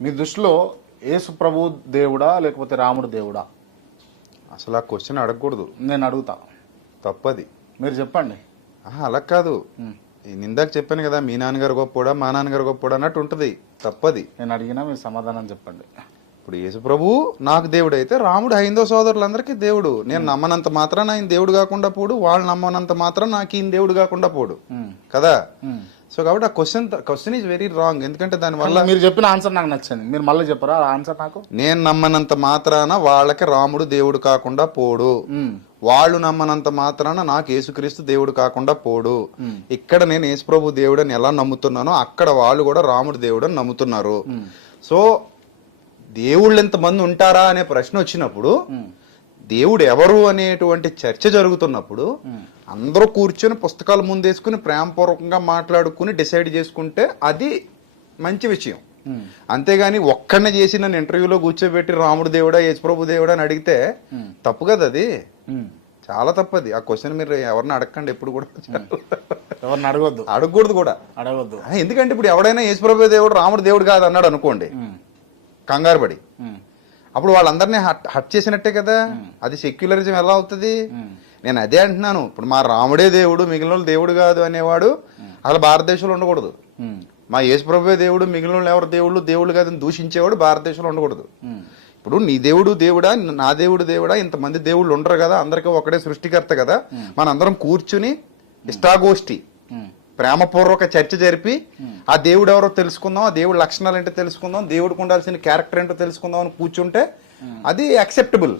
మీ దృష్టిలో యేసు ప్రభు దేవుడా లేకపోతే రాముడు దేవుడా? అసలు ఆ క్వశ్చన్ అడగకూడదు, నేను అడుగుతా, తప్పది. మీరు చెప్పండి. అలా కాదు, ఇందాక చెప్పాను కదా, మీ నాన్నగారు గొప్పోడా మా నాన్నగారు గొప్పోడా అన్నట్టు ఉంటుంది. తప్పది. నేను అడిగినా మీరు సమాధానం చెప్పండి. ఇప్పుడు యేసు ప్రభు నాకు దేవుడు అయితే, రాముడు హైందవ సోదరులందరికీ దేవుడు. నేను నమ్మనంత మాత్రాన ఆయన దేవుడు కాకుండా పోడు, వాళ్ళు నమ్మనంత మాత్రం నాకు ఈయన దేవుడు కాకుండా పోడు కదా. సో కాబట్టి ఆ క్వశ్చన్ ఈజ్ వెరీ రాంగ్. ఎందుకంటే దానివల్ల మీరు చెప్పిన ఆన్సర్ నాకు నచ్చింది, మీరు మళ్ళీ చెప్పరా ఆ ఆన్సర్ నాకు? నేను నమ్మనంత మాత్రాన వాళ్ళకి రాముడు దేవుడు కాకుండా పోడు, వాళ్ళు నమ్మనంత మాత్రాన నాకు యేసుక్రీస్తు దేవుడు కాకుండా పోడు. ఇక్కడ నేను యేసు ప్రభు దేవుడు అని ఎలా నమ్ముతున్నానో అక్కడ వాళ్ళు కూడా రాముడు దేవుడు అని నమ్ముతున్నారు. సో దేవుళ్ళు ఎంతమంది ఉంటారా అనే ప్రశ్న వచ్చినప్పుడు, దేవుడు ఎవరు అనేటువంటి చర్చ జరుగుతున్నప్పుడు అందరూ కూర్చొని పుస్తకాలు ముందేసుకుని ప్రేమపూర్వకంగా మాట్లాడుకుని డిసైడ్ చేసుకుంటే అది మంచి విషయం. అంతేగాని ఒక్కడిని చేసి నన్ను ఇంటర్వ్యూలో కూర్చోబెట్టి రాముడు దేవుడా యేసుప్రభు దేవుడా అని అడిగితే తప్పు కదా, అది చాలా తప్పది. ఆ క్వశ్చన్ మీరు ఎవరిని అడగండి, ఎప్పుడు కూడా ఎవరిని అడగకూడదు కూడా. ఎందుకంటే ఇప్పుడు ఎవడైనా యేసుప్రభు దేవుడు రాముడు దేవుడు కాదు అన్నాడు అనుకోండి, కంగారు పడి, అప్పుడు వాళ్ళందరినీ హట్ చేసినట్టే కదా. అది సెక్యులరిజం ఎలా అవుతుంది? నేను అదే అంటున్నాను. ఇప్పుడు మా రాముడే దేవుడు మిగిలిన వాళ్ళు దేవుడు కాదు అనేవాడు అసలు భారతదేశంలో ఉండకూడదు. మా యేసుప్రభువే దేవుడు మిగిలిన వాళ్ళు ఎవరు దేవుళ్ళు కాదని దూషించేవాడు భారతదేశంలో ఉండకూడదు. ఇప్పుడు నీ దేవుడు దేవుడా, నా దేవుడు దేవుడా, ఇంతమంది దేవుళ్ళు ఉండరు కదా, అందరికీ ఒకటే సృష్టికర్త కదా. మనందరం కూర్చుని ఇష్టాగోష్ఠి ప్రేమపూర్వక చర్చ జరిపి ఆ దేవుడు ఎవరో తెలుసుకుందాం, ఆ దేవుడు లక్షణాలు ఏంటో తెలుసుకుందాం, దేవుడికి ఉండాల్సిన క్యారెక్టర్ ఏంటో తెలుసుకుందాం అని కూర్చుంటే అది యాక్సెప్టబుల్.